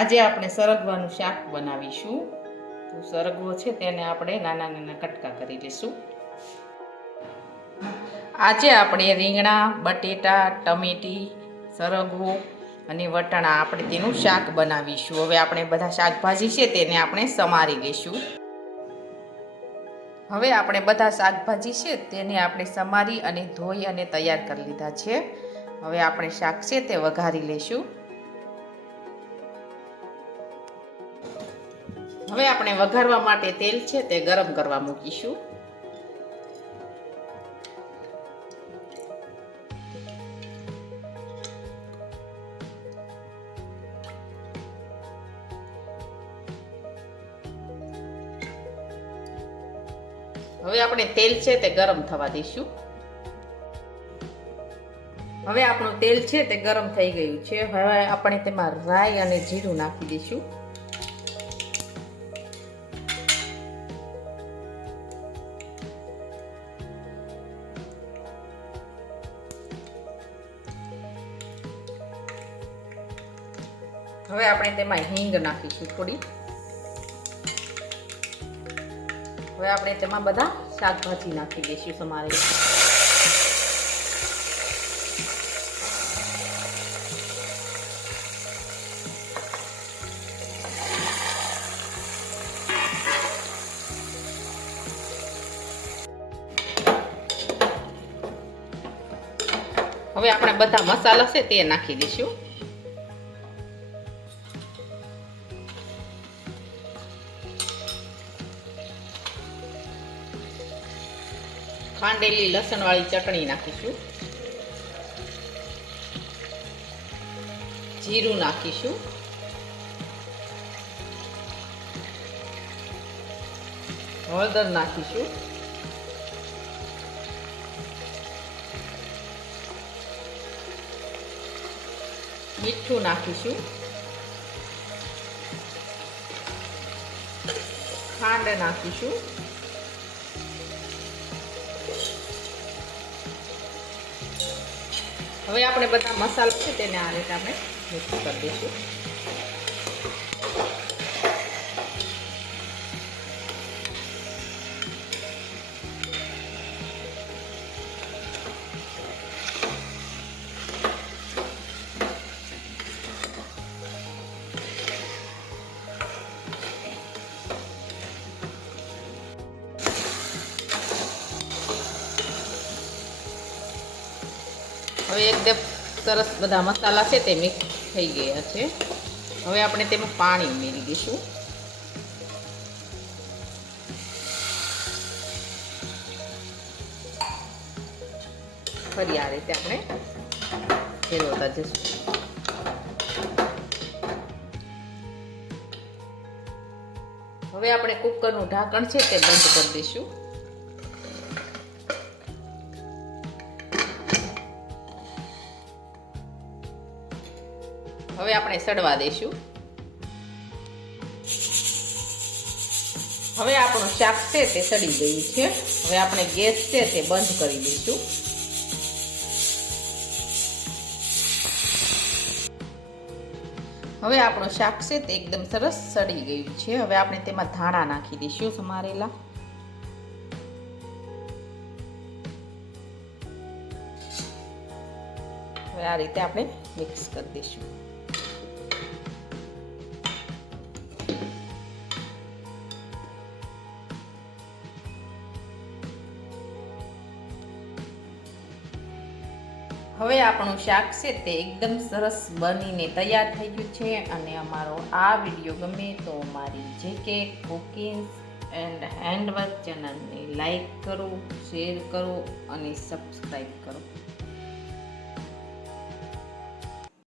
આજે આપણે સરગવાનું શાક બનાવીશું. તો સરગવો છે તેને આપણે નાના નાના કટકા કરી લઈશું. આજે આપણે રીંગણા, બટેટા, ટમેટી, સરગવો અને વટાણા આપણે તેનું શાક બનાવીશું. હવે આપણે બધા શાકભાજી છે તેને આપણે સમારી લઈશું. હવે આપણે બધા શાકભાજી છે તેને આપણે સમારી અને ધોઈ અને તૈયાર કરી લીધા છે. હવે આપણે શાક છે તે વઘારી લઈશું. હવે આપણે વઘારવા માટે તેલ છે તે ગરમ કરવા મૂકીશું. હવે આપણે તેલ છે તે ગરમ થવા દઈશું. હવે આપણું તેલ છે તે ગરમ થઈ ગયું છે. હવે આપણે તેમાં રાઈ અને જીરું નાખી દઈશું. હવે આપણે તેમાં હિંગ નાખીશું થોડી. હવે આપણે તેમાં બધા શાકભાજી નાખી દઈશું સમારેલા. હવે આપણે બધા મસાલા છે તે નાખી દઈશું. ખાંડેલી લસણવાળી ચટણી નાખીશું. જીરું નાખીશું. હળદર નાખીશું. મીઠું નાખીશું. ખાંડ નાખીશું. હવે આપણે બધા મસાલા છે તેને આ રીતે આપણે મિક્સ કરી દઈશું. હવે એકદમ સરસ બધા મસાલા છે તે મિક્સ થઈ ગયા છે. હવે આપણે તેમાં પાણી ઉમેરી દઈશું. ફરી આ રીતે આપણે ફેરવતા જઈશું. હવે આપણે કુકરનું ઢાંકણ છે તે બંધ કરી દઈશું. હવે આપણે સડવા દઈશું. હવે આપણું શાક છે તે સડી ગયું છે. હવે આપણે ગેસ છે તે બંધ કરી દઈશું. હવે આપણું શાક છે તે એકદમ સરસ સડી ગયું છે. હવે આપણે તેમાં ધાણા નાખી દઈશું સમારેલા. હવે આ રીતે આપણે મિક્સ કરી દઈશું. હવે આપણું શાક છે તે એકદમ સરસ બનીને તૈયાર થઈ ગયું છે. અને અમારો આ વિડીયો ગમે તો અમારી JK કુકિંગ એન્ડ હેન્ડવર્ક ચેનલને લાઈક કરો, શેર કરો અને સબસ્ક્રાઈબ કરો.